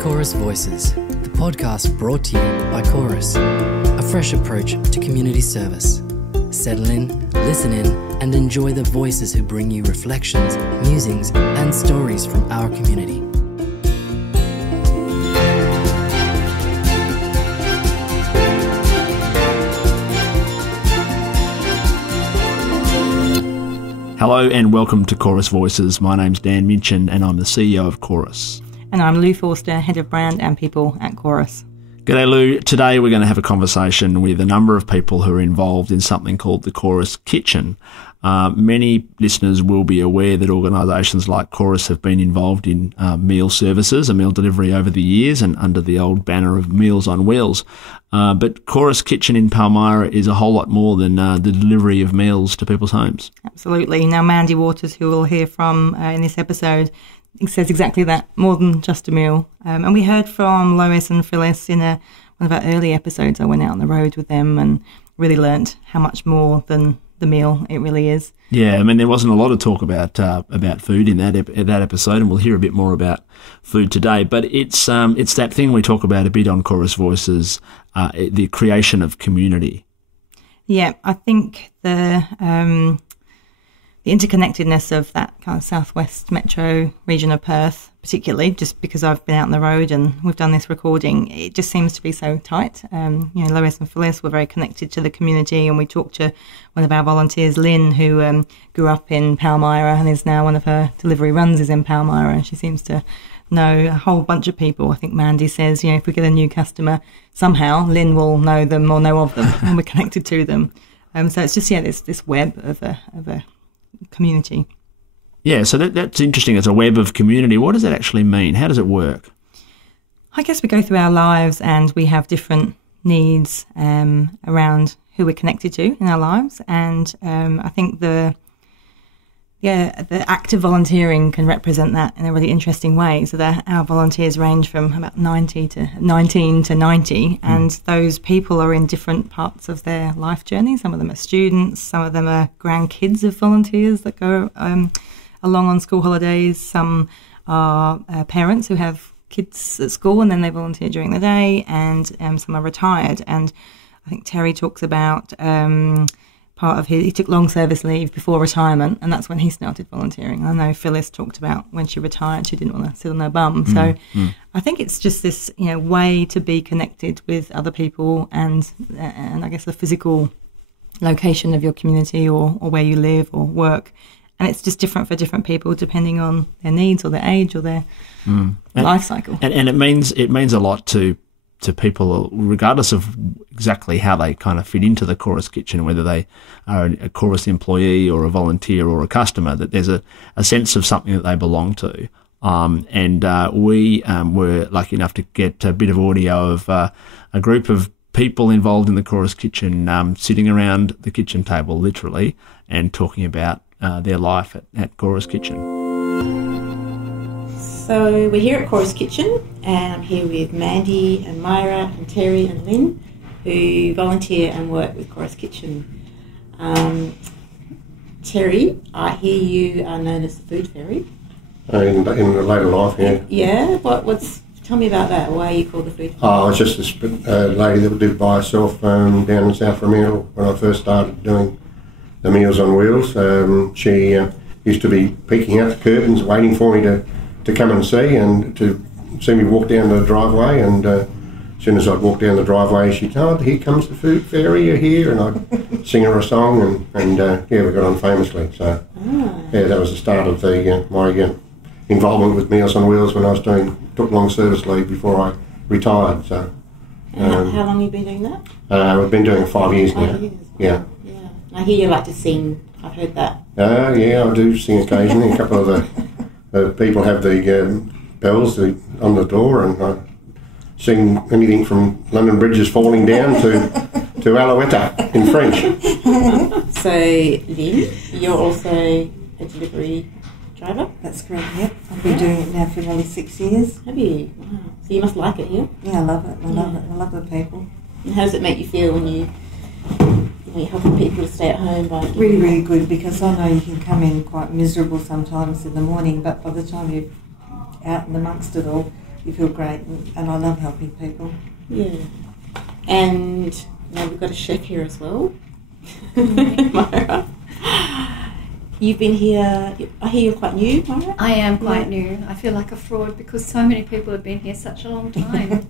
Chorus Voices, the podcast brought to you by Chorus, a fresh approach to community service. Settle in, listen in, and enjoy the voices who bring you reflections, musings, and stories from our community. Hello and welcome to Chorus Voices. My name's Dan Minchin and I'm the CEO of Chorus. And I'm Lou Forster, Head of Brand and People at Chorus. G'day Lou. Today we're going to have a conversation with a number of people who are involved in something called the Chorus Kitchen. Many listeners will be aware that organisations like Chorus have been involved in meal services and meal delivery over the years and under the old banner of Meals on Wheels. But Chorus Kitchen in Palmyra is a whole lot more than the delivery of meals to people's homes. Absolutely. Now, Mandy Waters, who we'll hear from in this episode, says exactly that, more than just a meal. And we heard from Lois and Phyllis in one of our early episodes. I went out on the road with them and really learnt how much more than the meal it really is. Yeah, I mean, there wasn't a lot of talk about food in that episode, and we'll hear a bit more about food today. But it's that thing we talk about a bit on Chorus Voices, the creation of community. Yeah, I think the interconnectedness of that kind of southwest metro region of Perth, particularly, just because I've been out on the road and we've done this recording, it just seems to be so tight. Lois and Phyllis were very connected to the community, and we talked to one of our volunteers, Lynn, who grew up in Palmyra and is now one of her delivery runs is in Palmyra, and she seems to know a whole bunch of people. I think Mandy says, if we get a new customer, somehow Lynn will know them or know of them and we're connected to them. So it's just, this web of a community. Yeah, so that's interesting. It's a web of community. What does that actually mean? How does it work? I guess we go through our lives and we have different needs around who we're connected to in our lives. And I think the act of volunteering can represent that in a really interesting way. So our volunteers range from about 19 to 90, and those people are in different parts of their life journey. Some of them are students, some of them are grandkids of volunteers that go along on school holidays. Some are parents who have kids at school and then they volunteer during the day, and some are retired. And I think Terry talks about he took long service leave before retirement, and that's when he started volunteering. I know Phyllis talked about when she retired, she didn't want to sit on her bum. So I think it's just this way to be connected with other people and I guess the physical location of your community or where you live or work. And it's just different for different people depending on their needs or their age or their life cycle. And it means a lot to people, regardless of exactly how they kind of fit into the Chorus Kitchen, whether they are a Chorus employee or a volunteer or a customer, that there's a sense of something that they belong to. We were lucky enough to get a bit of audio of a group of people involved in the Chorus Kitchen sitting around the kitchen table, literally, and talking about their life at Chorus Kitchen. So we're here at Chorus Kitchen, and I'm here with Mandy and Myra and Terry and Lynn, who volunteer and work with Chorus Kitchen. Terry, I hear you are known as the food fairy. In the later life, yeah. Yeah? Tell me about that. Why are you called the food fairy? Oh, it's just this lady that would do it by herself down in South Fremantle when I first started doing the Meals on Wheels. She used to be peeking out the curtains, waiting for me to come and see, and to see me walk down the driveway, and as soon as I'd walk down the driveway, she'd say, "Oh, here comes the food fairy, you're here," and I'd sing her a song, and we got on famously. So that was the start of my involvement with Meals on Wheels when I took long service leave before I retired. So how long have you been doing that? We've been doing it 5 years now. 5 years. Yeah. I hear you like to sing. I've heard that. Yeah, I do sing occasionally. A couple of the people have the bells on the door, and I sing anything from London Bridge is falling down to Alouetta in French. So, Lynn, you're also a delivery driver? That's correct, yep. I've been doing it now for nearly 6 years. Have you? Wow. So you must like it here? Yeah, I love it. I love it. I love the people. And how does it make you feel when you're helping people to stay at home? Really, really good, because I know you can come in quite miserable sometimes in the morning, but by the time you're out and amongst it all, you feel great, and I love helping people. Yeah. And now we've got a chef here as well. Myra. You've been here, I hear you're quite new, Myra? I am quite new. I feel like a fraud because so many people have been here such a long time.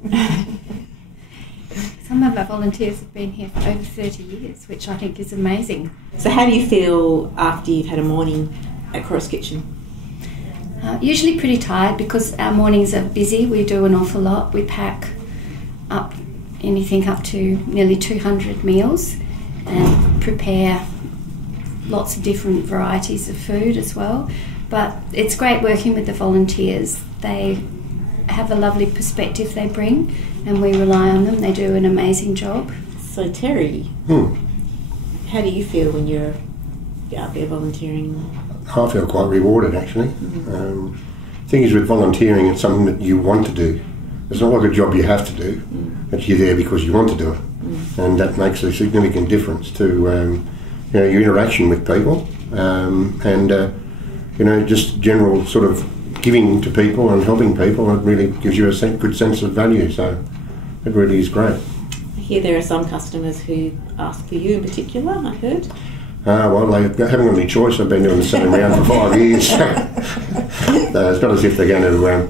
Some of our volunteers have been here for over 30 years, which I think is amazing. So how do you feel after you've had a morning at Chorus Kitchen? Usually pretty tired because our mornings are busy. We do an awful lot. We pack up anything up to nearly 200 meals and prepare lots of different varieties of food as well. But it's great working with the volunteers. They have a lovely perspective they bring and we rely on them. They do an amazing job. So Terry, how do you feel when you're out there volunteering? I feel quite rewarded, actually. The thing is, with volunteering, it's something that you want to do. It's not like a job you have to do, but you're there because you want to do it. And that makes a significant difference to your interaction with people and just general sort of giving to people and helping people. It really gives you a good sense of value, so it really is great. I hear there are some customers who ask for you in particular, I heard. Well, they haven't got any choice. I've been doing the same round for 5 years. So it's not as if they're going to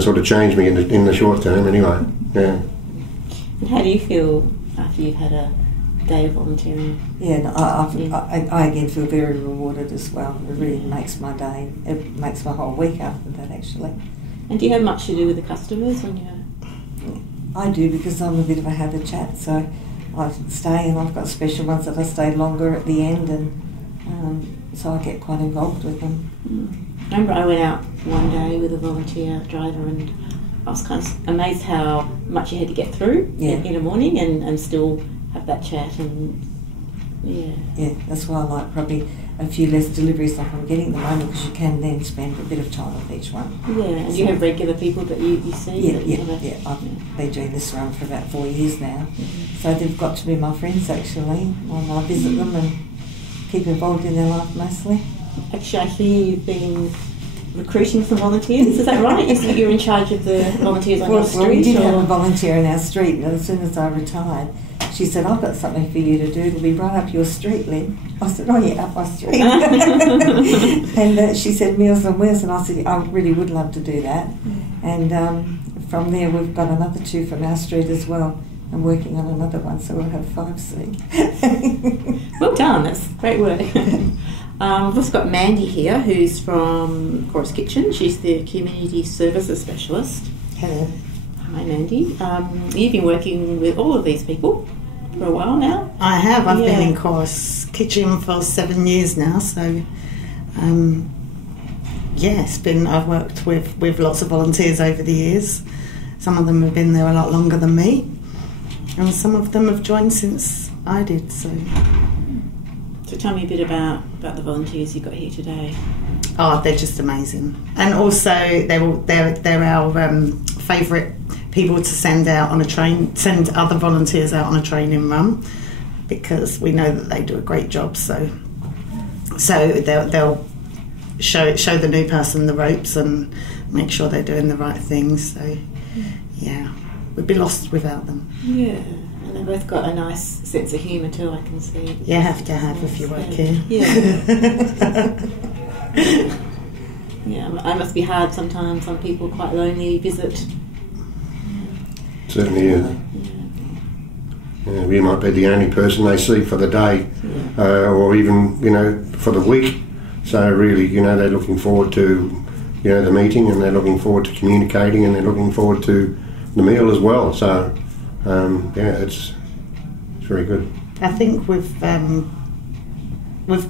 sort of change me in the short term anyway. Yeah. And how do you feel after you've had a day of volunteering? Yeah, no, I again feel very rewarded as well. It really makes my day. It makes my whole week after that, actually. And do you have much to do with the customers when you're... I do, because I'm a bit of a habit chat, so I stay, and I've got special ones that I stay longer at the end, and so I get quite involved with them. I remember I went out one day with a volunteer driver and I was kind of amazed how much you had to get through in a morning and still have that chat and yeah, that's why I like probably a few less deliveries like I'm getting at the moment, because you can then spend a bit of time with each one. Yeah, and so you have regular people that you see? Yeah. I've been doing this run for about 4 years now. So they've got to be my friends, actually, when I visit them and keep involved in their life mostly. Actually, I hear you've been recruiting some volunteers, is that right? You're in charge of the volunteers on your street? Well, we did have a volunteer in our street, and as soon as I retired, she said, I've got something for you to do. It'll be right up your street, Lynn. I said, oh yeah, up my street. And she said, Meals on Wheels, and I said, I really would love to do that. And from there, we've got another 2 from our street as well. I'm working on another one, so we'll have 5 soon. Well done, that's great work. We've also got Mandy here, who's from Chorus Kitchen. She's the Community Services Specialist. Hello. Hi Mandy. You've been working with all of these people for a while now? I have. I've been in Chorus Kitchen for 7 years now, so I've worked with lots of volunteers over the years. Some of them have been there a lot longer than me, and some of them have joined since I did. So tell me a bit about the volunteers you got here today. Oh, they're just amazing, and also they're our favourite people to send out on a send other volunteers out on a training run, because we know that they do a great job. So they'll show the new person the ropes and make sure they're doing the right things. So yeah, we'd be lost without them. Yeah. And they've both got a nice sense of humour too, I can see. You have to have if you work here. Yeah. Yeah, it must be hard sometimes. Some people quite lonely visit. Certainly is. Yeah, we might be the only person they see for the day, or even for the week. So really, they're looking forward to the meeting, and they're looking forward to communicating, and they're looking forward to the meal as well. So it's very good. I think with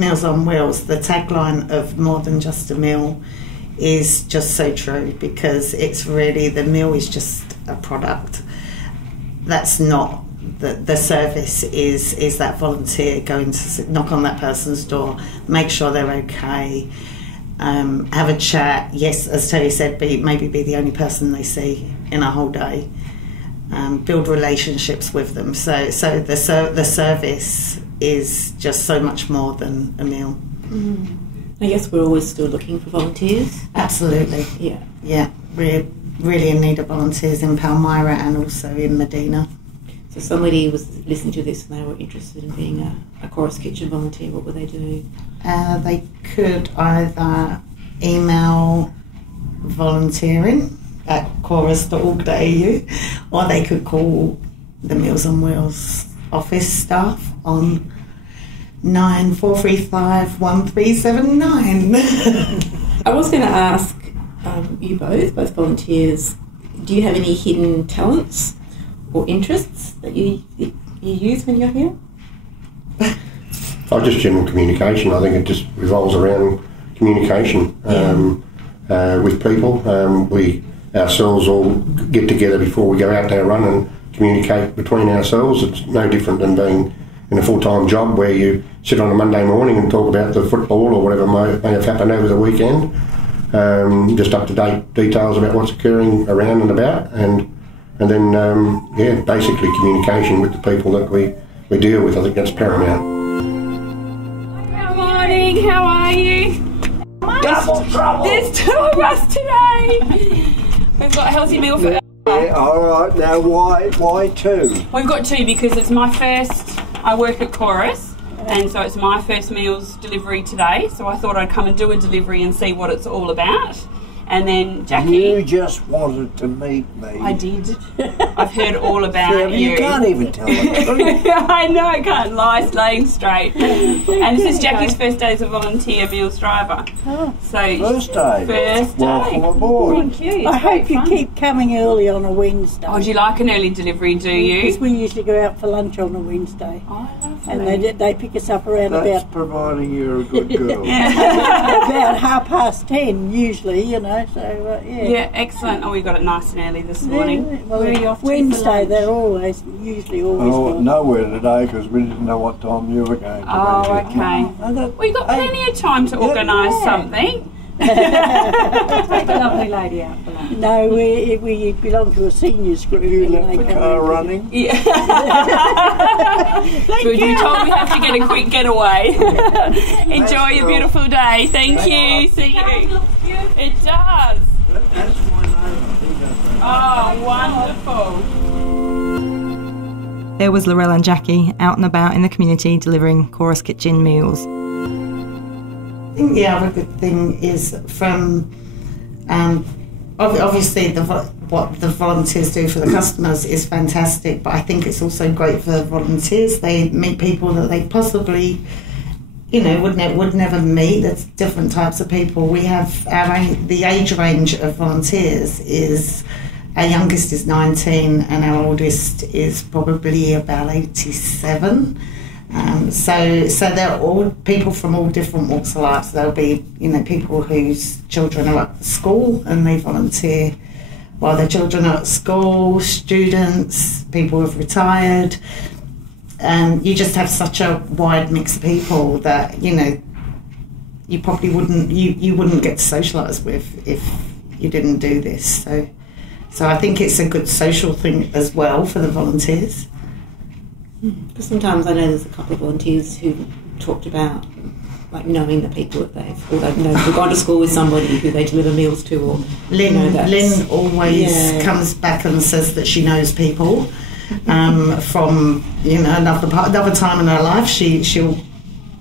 Meals on Wheels, the tagline of more than just a meal is just so true, because it's really, the meal is just a product. That's not the service is that volunteer going to knock on that person's door, make sure they're okay, have a chat. Yes, as Terry said, maybe be the only person they see in a whole day. Build relationships with them. So the service is just so much more than a meal. I guess we're always still looking for volunteers. Absolutely. Yeah. Yeah. really in need of volunteers in Palmyra and also in Medina. So somebody was listening to this and they were interested in being a Chorus Kitchen volunteer. What would they do? They could either email volunteering@chorus.org.au, or they could call the Meals on Wheels office staff on 9435 1379. I was going to ask you both volunteers, do you have any hidden talents or interests that you use when you're here? Just general communication. I think it just revolves around communication with people. We ourselves all get together before we go out there run and communicate between ourselves. It's no different than being in a full-time job where you sit on a Monday morning and talk about the football or whatever may have happened over the weekend. Just up-to-date details about what's occurring around and about, and then basically communication with the people that we deal with. I think that's paramount. Good morning, how are you? Double trouble! There's two of us today! We've got a healthy meal for Yeah, alright, now why two? We've got two because it's my first, I work at Chorus, and so it's my first meals delivery today, so I thought I'd come and do a delivery and see what it's all about. And then Jackie... You just wanted to meet me. I did. I've heard all about you. You can't even tell the truth. I know, I can't lie, staying straight. And this is Jackie's first day as a volunteer meals driver. Oh, so first day. First day. Welcome aboard. Thank you. I hope you keep coming early on a Wednesday. Oh, do you like an early delivery, do you? Because we usually go out for lunch on a Wednesday. Oh, lovely. And they pick us up around That's about... providing you're a good girl. about 10:30 usually, you know, so yeah. Yeah, excellent. Oh, we got it nice and early this morning. Yeah, well, where are you off to Wednesday, for they're usually always Oh, gone. nowhere today because we didn't know what time you were going to be. Oh, okay. We've got plenty of time to organise something. Take a lovely lady out for lunch. No, we belong to a seniors group. You left the car running? Yeah. So we told we have to get a quick getaway. Enjoy your beautiful day. Thank you. See you. It does. That's my name. Oh, wonderful. There was Laurel and Jackie out and about in the community delivering Chorus Kitchen meals. I think the other good thing is from obviously what the volunteers do for the customers is fantastic, but I think it's also great for the volunteers. They meet people that they possibly, would never meet. There's different types of people. We have the age range of volunteers is, our youngest is 19 and our oldest is probably about 87. So they're all people from all different walks of life. So there'll be, people whose children are at school and they volunteer while their children are at school, students, people who've retired. You just have such a wide mix of people that, you probably wouldn't get to socialise with if you didn't do this. So I think it's a good social thing as well for the volunteers. Because sometimes I know there's a couple of volunteers who talked about knowing the people that they've gone to school with somebody who they deliver meals to, or Lynn always comes back and says that she knows people from another time in her life.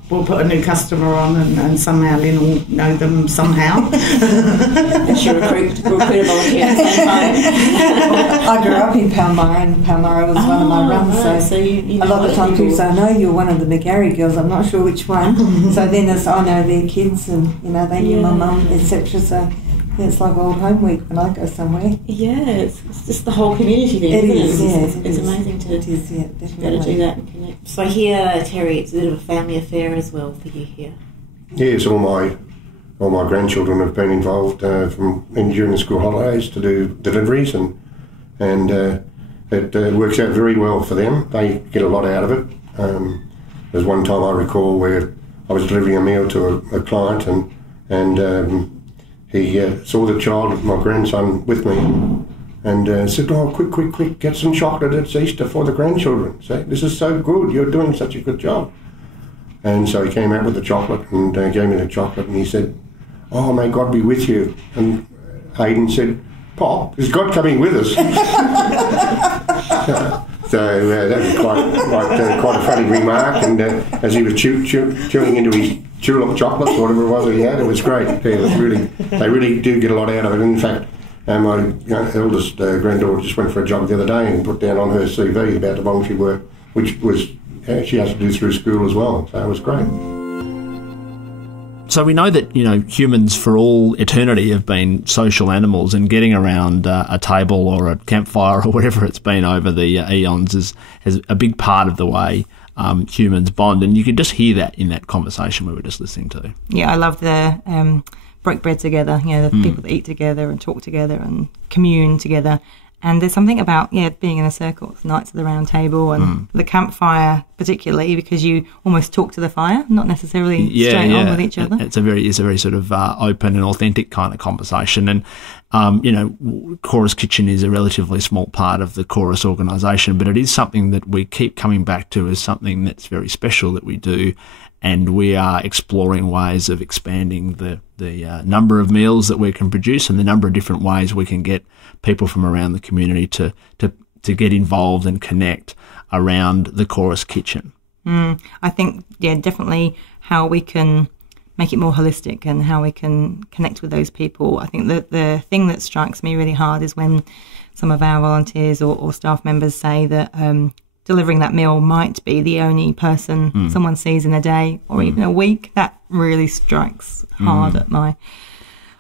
We'll put a new customer on and somehow Lynn will know them somehow. And she recruit a volunteer at the same time. I grew up in Palmyra, and Palmyra was one of my runs. Right. So you a lot of the time people say, "I know you're one of the McGarry girls." I'm not sure which one. So then I know their kids, and they knew my mum, etc. So it's like old home week when I go somewhere. Yeah, it's just the whole community thing. It is. It's amazing to it is, yeah, definitely. do that and connect. So here, Terry, it's a bit of a family affair as well for you here. Yes, all my grandchildren have been involved during the school holidays to do deliveries, and it works out very well for them. They get a lot out of it. There's one time I recall where I was delivering a meal to a client, and he saw the child, my grandson, with me, and said, "Oh, quick, get some chocolate. It's Easter for the grandchildren. Say, this is so good. You're doing such a good job." And so he came out with the chocolate and gave me the chocolate, and he said, "Oh, may God be with you." And Hayden said, Pop, is God coming with us? So that was quite a funny remark, and as he was chewing into his julep chocolates, whatever it was that he had, it was great. Yeah, they really do get a lot out of it. In fact, my eldest granddaughter just went for a jog the other day and put down on her CV about the voluntary work, which was she has to do through school as well. So it was great. So we know that, humans for all eternity have been social animals, and getting around a table or a campfire or whatever it's been over the eons is a big part of the way humans bond. And you could just hear that in that conversation we were just listening to. Yeah, I love the break bread together, the people that eat together and talk together and commune together. And there's something about, being in a circle, nights of the round table and the campfire particularly, because you almost talk to the fire, not necessarily straight on with each other. It's a very sort of open and authentic kind of conversation. And, Chorus Kitchen is a relatively small part of the Chorus organisation, but it is something that we keep coming back to as something that's very special that we do. And we are exploring ways of expanding the number of meals that we can produce and the number of different ways we can get people from around the community to get involved and connect around the Chorus Kitchen. I think, definitely how we can make it more holistic and how we can connect with those people. I think that the thing that strikes me really hard is when some of our volunteers or staff members say that delivering that meal might be the only person someone sees in a day or even a week. That really strikes hard at my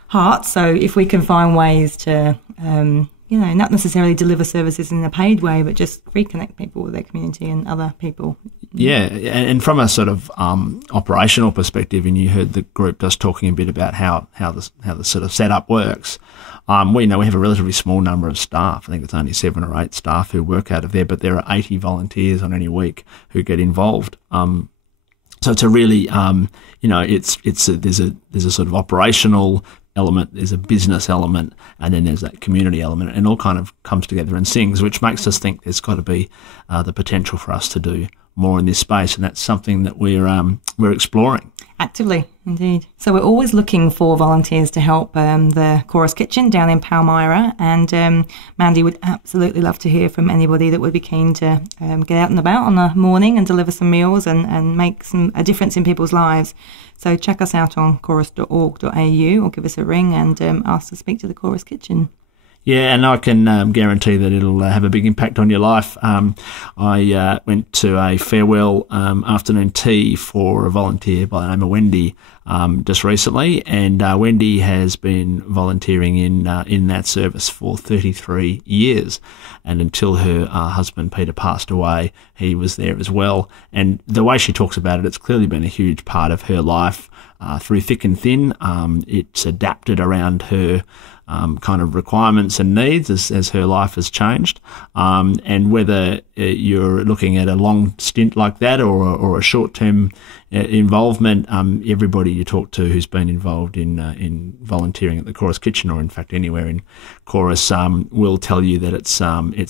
heart. So if we can find ways to, not necessarily deliver services in a paid way, but just reconnect people with their community and other people. Yeah, and from a sort of operational perspective, and you heard the group just talking a bit about how the sort of setup works. We have a relatively small number of staff. I think it's only 7 or 8 staff who work out of there, but there are 80 volunteers on any week who get involved. So it's a really, there's a sort of operational element, there's a business element, and then there's that community element, and all kind of comes together and sings, which makes us think there's got to be the potential for us to do more in this space, and that's something that we're exploring. Actively, indeed. So we're always looking for volunteers to help the Chorus Kitchen down in Palmyra, and Mandy would absolutely love to hear from anybody that would be keen to get out and about on a morning and deliver some meals and make a difference in people's lives. So check us out on chorus.org.au or give us a ring and ask to speak to the Chorus Kitchen. Yeah, and I can guarantee that it'll have a big impact on your life. I went to a farewell afternoon tea for a volunteer by the name of Wendy just recently, and Wendy has been volunteering in that service for 33 years. And until her husband Peter passed away, he was there as well. And the way she talks about it, it's clearly been a huge part of her life through thick and thin. It's adapted around her kind of requirements and needs as her life has changed. And whether you're looking at a long stint like that or a short-term involvement, everybody you talk to who's been involved in volunteering at the Chorus Kitchen, or in fact anywhere in Chorus, will tell you that it's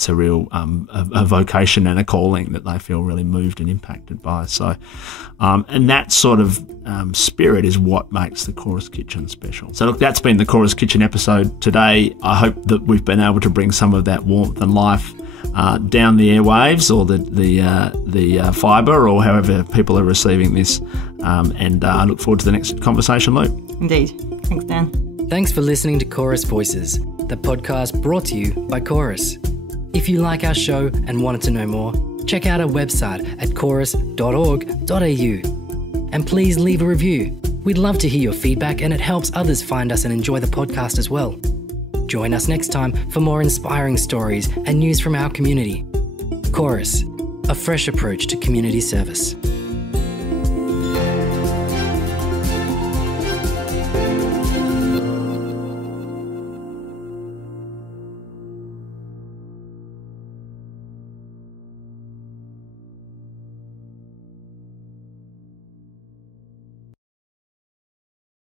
a real a vocation and a calling that they feel really moved and impacted by. So, and that sort of spirit is what makes the Chorus Kitchen special. So look, that's been the Chorus Kitchen episode today. I hope that we've been able to bring some of that warmth and life down the airwaves or the fibre, or however people are receiving this. And I look forward to the next conversation, Lou. Indeed. Thanks, Dan. Thanks for listening to Chorus Voices, the podcast brought to you by Chorus. If you like our show and wanted to know more, check out our website at chorus.org.au. And please leave a review. We'd love to hear your feedback, and it helps others find us and enjoy the podcast as well. Join us next time for more inspiring stories and news from our community. Chorus, a fresh approach to community service.